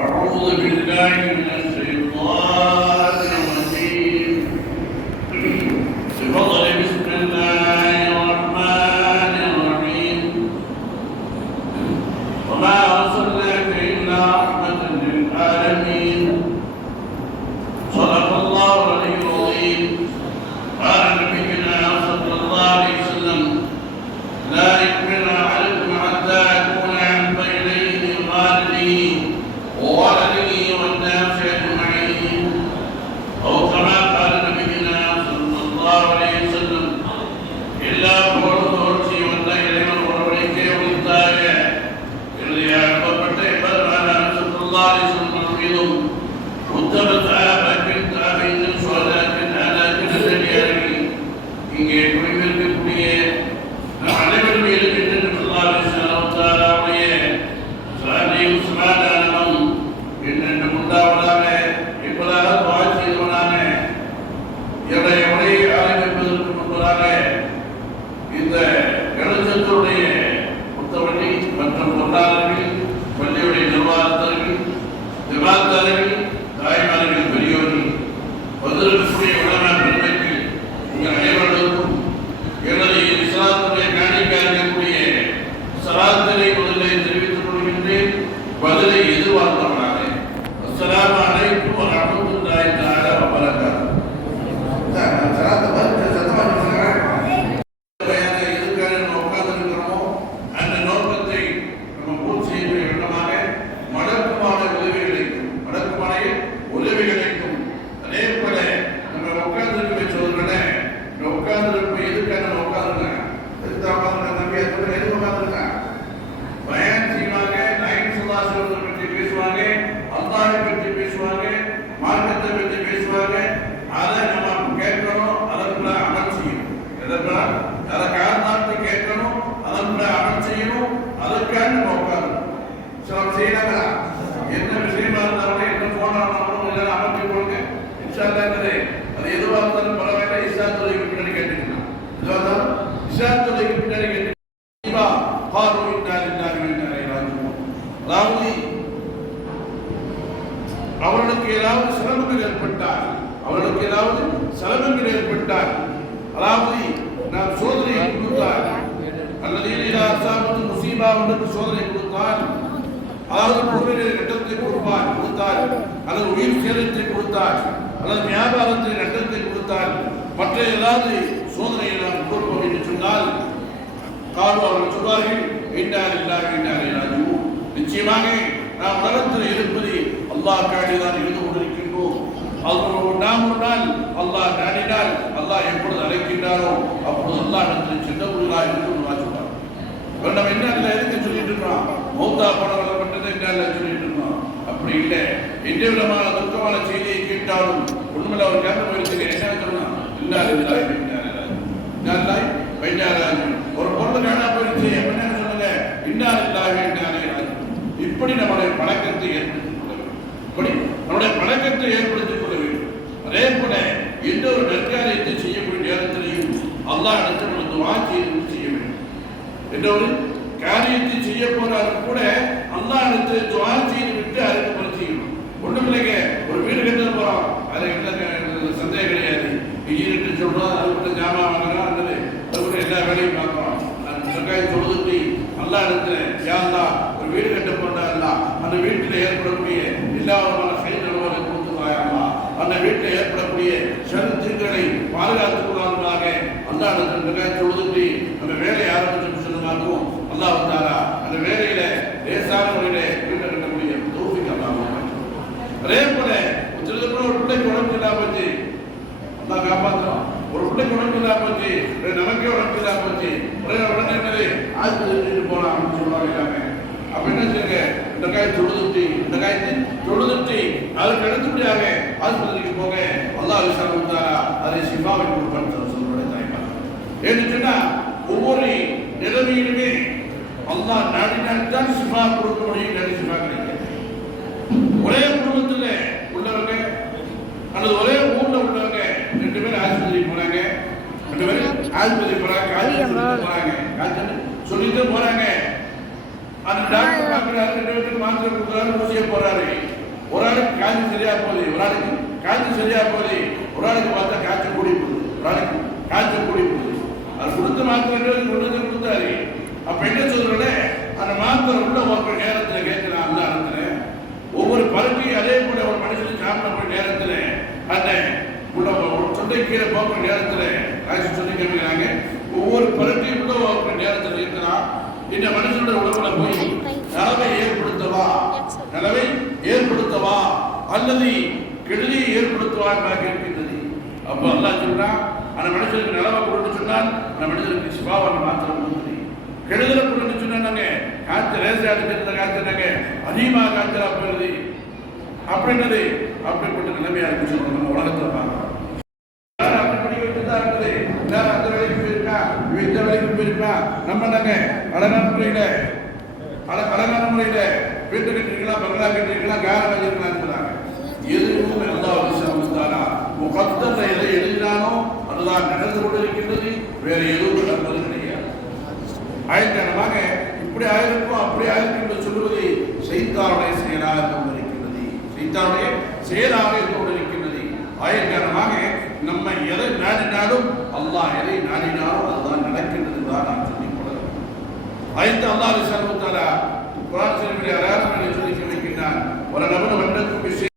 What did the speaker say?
أعوذ بالله من الشيطان الرجيم بفضل بسم الله الرحمن الرحيم وما أرسلناك إلا رحمة للعالمين صدق الله العلي العظيم قال نبينا صلى الله عليه وسلم لا يؤمن أحدكم حتى يكون عند يديه والده وولده والناس أجمعين أو كما قال نبينا صلى الله عليه وسلم إلا பொழுதோர்ச்சி வந்த இறைவன் ஒருவனுக்கே உரித்தாய இறுதியாகப்பட்ட இவரான ஸல்லல்லாஹு அலைஹி வஸல்லம் மீதும் உத்தம சஹாபாக்கள் தாபீன்கள் சுஹதாக்கள் நாதாக்கள் நல்லடியார்கள் இங்கே குடியிருக்கக்கூடிய அனைவரும் இருக்கின்ற ஸல்லல்லாஹு அலைஹி வஸல்லம் தாலாவுடைய சாந்தியும் சமாதானமும் என்னென்ன உண்டாவதாக என்பதாக துஆ செய்தவனான எவரை ஆரம்பிப்பதற்கு முன்பதாக இந்த கணசத்துடைய புத்தவண்டி மற்றும் பொருளாளர்கள் பள்ளியுடைய நிர்வாகத்தர்கள் நிர்வாகத்தாளர்கள் தாய்மார்கள் பெரியோர்கள் வந்திருக்கக்கூடிய உலமா பெருமைகள் உங்கள் அனைவர்களுக்கும் எனது இஸ்லாத்துடைய காணிக்காக இருக்கக்கூடிய சலாத்தினை முதலில் தெரிவித்துக் கொள்கின்றேன். பதிலை எதிர்பார்த்தவனாக அஸ்ஸலாமு அலைக்கும் வரஹ்மத்துல்லாஹி தஆலா வ பரகாத்துஹு. அந்த நோக்கத்தை நம்ம பூர்த்தி செய்ய வேண்டுமாக மடக்குமான உதவிகளுக்கும் அதே போல நம்ம உட்கார்ந்து சொல்றேன் உட்கார்ந்து எதுக்காக உட்கார்ந்துருங்க தம்பி எதுக்கு உட்கார்ந்துருங்க பயன் செய்வாங்க நாயகம் ஸல்லல்லாஹு அலைஹி வஸல்லம் பற்றி பேசுவாங்க அல்லாஹ்வை பற்றி பேசுவாங்க மார்க்கத்தை பற்றி பேசுவாங்க அதை நம்ம கேட்கணும் அதற்குள்ள அமல் செய்யணும் எதற்காக அதை காரணத்தை கேட்கணும் அதற்குள்ள அமல் செய்யணும் அதற்காக நம்ம உட்காரணும் சில செய்யறாங்களா என்ன விஷயமா இருந்தாலும் என்ன போனா இருந்தாலும் அமைப்பு கொடுங்க இன்ஷா அல்லாஹ் அது எதுவாக இருந்தாலும் பரவாயில்லை இஸ்லா தொழிலுக்கு பின்னாடி கேட்டுக்கலாம் எதுவாக இருந்தாலும் இஸ்லா தொழிலுக்கு பின்னாடி கேட்டு அவர்களுக்கு ஏதாவது சிரமங்கள் ஏற்பட்டால் அதாவது நாம் சோதனை கொடுத்தால் அல்லது முசீபா சோதனை கொடுத்தால் அதாவது பொருளின் நட்டத்தை கொடுத்தால் அல்லது உயிர் சேதத்தை கொடுத்தால் அல்லது வியாபாரத்தின் நட்டத்தை கொடுத்தால் மற்ற ஏதாவது சோதனையை நாம் கொடுப்போம் என்று சொன்னால் அவர்கள் சொல்வார்கள் நிச்சயமாக நாம் உலகத்தில் இருப்பது அல்லாஹ்க்காக தான் இருந்து கொண்டிருக்கின்றோம். நாம் ஒரு நாள் அல்லாஹ் நாடினால் அல்லாஹ் எப்பொழுது அழைக்கின்றாரோ அப்பொழுது அல்லாஹ் இடத்தில் சென்றவர்களாக இருக்கும் சொல்றார். நம்ம என்ன எதுக்கு சொல்லிட்டு இருக்கோம்? மௌத்தா போனவர்களை மட்டும்தான் என்ன சொல்லிட்டு இருக்கோம்? அப்படி இல்லை. எந்த விதமான துக்கமான செய்தியை கேட்டாலும் ஒண்ணுமில்ல அவர் கேட்ட போயிருக்கு என்ன சொல்லலாம் ஒரு பொருள் காணா போயிடுச்சு என்ன சொல்லுங்க இப்படி நம்முடைய பழக்கத்தை ஏற்படுத்திக் கொள்ள வேண்டும். அதே போல எந்த ஒரு நற்காரியத்தை செய்யக்கூடிய நேரத்திலையும் அல்லாஹ் இடத்தில் துஆ செய்ய வேண்டும். எந்த ஒரு காரியத்தை செய்ய போறாலும் கூட அல்லாஹ் இடத்தில் துஆ செய்து விட்டு அதுக்கு பிறகு செய்யணும். ஒண்ணும் இல்லைங்க, ஒரு வீடு கட்ட போறோம், அது என்ன சந்தேகம் கிடையாது. இஜிட்டு சொல்றோம், அதுக்கு ஜாமா வாங்குறோம், அதுக்கு எல்லா வேலையும் பார்க்கிறோம். தொழுதுட்டு அல்லாஹ் இடத்துல யா அல்லாஹ் ஒரு வீடு கட்ட போட்டா அந்த வீட்டில் ஏற்படக்கூடிய எல்லா விதமான செயல்களை கொடுத்துவாயம்மா, அந்த வீட்டில் ஏற்படக்கூடிய சருத்துக்களை பாதுகாத்துக் கொள்ளாததாக அல்லாஹ் இடத்துல தொழுதுட்டு அந்த வேலையை ஆரம்பிச்சு சொன்னதாகவும் அல்லாஹ் வந்தாரா அந்த வேலையில லேசான முறையில வீட்டை கட்டக்கூடிய தௌஃபீக் அல்லாஹ். அதே போல ஒரு பிள்ளைக்கு உடம்பு இல்லாம போச்சு, அல்லாஹ் காப்பாற்றுறோம். ஒரு பிள்ளைக்கு உடம்பு இல்லாம போச்சு, நமக்கே உடம்பு இல்லாம போச்சு, உடனே என்னது ஆஸ்பத்திரிக்கு போலாம் அப்படின்னு சொல்லுவாங்க எல்லாமே. அப்ப என்ன செய்யுங்க, இந்த காயத்தை தொழுதுட்டு அதுக்கு அடுத்தபடியாக ஆஸ்பத்திரிக்கு போக அல்லாஹ் விசாரித்தாரா அதை சிஃபாவின் கொடுப்பான்னு சொல்லுடைய தாய்மார். ஏன்னு சொன்னா ஒவ்வொரு நிலைமையிலுமே அல்லாஹ் நாடினால் தான் சிஃபா கொடுக்க முடியும். சிஃபா கிடைக்க ஒரே குடும்பத்தில் உள்ளவங்க அல்லது ஒரே ஊர்ல உள்ளவங்க 2 பேர் ஆஸ்பத்திரிக்கு போறாங்க, 2 பேர் ஆஸ்பத்திரிக்கு போறாங்க, சொல்லிட்டு போறாங்க. அந்த டாக்டர் பார்க்குறாரு, 2 பேருக்கு மாத்திரை கொடுக்குறாரு, ஊசியை போடுறாரு. ஒரு ஆளுக்கு காய்ச்சல் சரியா போகுது, ஒரு ஆளுக்கு காய்ச்சல் சரியா போகுது, ஒரு ஆளுக்கு பார்த்தா காய்ச்சல் கூடி போகுது, ஒரு ஆளுக்கு காய்ச்சல் கூடி போகுது. அது கொடுத்த மாத்திரை கொண்டு வந்து கொடுத்தாரு. அப்ப என்ன சொல்றே, அந்த மாத்திரை உள்ள போகிற நேரத்தில் கேட்கிறான் அந்த இடத்துல ஒவ்வொரு பருக்கையும் அதே போல ஒரு மனுஷனுக்கு சாப்பிட நேரத்தில் அந்த சொந்தை கீழே போகிற நேரத்தில் காய்ச்சல் சொல்லி கேட்கிறாங்க. ஒவ்வொரு பருக்கையும் உள்ள போகிற நேரத்தில் இருக்கிறான். இந்த மனுஷனுடைய உடம்புல போய் நலவை ஏற்படுத்தவா அல்லது கெடுதியை ஏற்படுத்துவா இருக்கின்றது. அப்ப அல்லாஹ் சொல்றான், அந்த மனுஷனுக்கு நிலவை கொடுத்து சொன்னால் அந்த மனுஷனுக்கு சிவாவான மாத்திரம் கொடுக்குது. கெடுதலை கொடுத்து சொன்னாங்க, காய்ச்சல் லேசா எடுத்துருந்த காய்ச்சல் அதிகமாக காய்ச்சலா போயிருது அப்படின்றது. அப்படிப்பட்ட நிலைமையா இருக்கு சொல்றோம். நம்ம உலகத்துல பார்க்கலாம். அந்த வேலைக்கு போயிருக்கா, இந்த வேலைக்கு போயிருக்கா. நம்ம நாங்க அழகான முறையில வீட்டு கட்டுறீங்களா, பங்களா கட்டுறீங்களா, கார வச்சிருக்கலாம்னு எதுவும் எல்லா முகத்தத்தை எதை எழுதினாலும் அதுதான் நடந்து கொண்டிருக்கின்றது. வேற எதுவும் நடப்பது கிடையாது. ஆயிரக்கணமாக இப்படி ஆயிருக்கும் அப்படி ஆயிருக்கும் என்று சொல்லுவது சைத்தானுடைய செயலாக கொண்டிருக்கின்றது. சைத்தானுடைய செயலாக இருந்து கொண்டிருக்கின்றது. ஆயிரக்கணமாக நம்ம எதை நாடினாலும் அல்லாஹ் எதை நாடினாலும் அதுதான் நடக்கின்றது தான் நாம் சொல்லிக் கொள்ளலாம். ஆயிரத்து அல்லாஹ் சர்வத்தாலா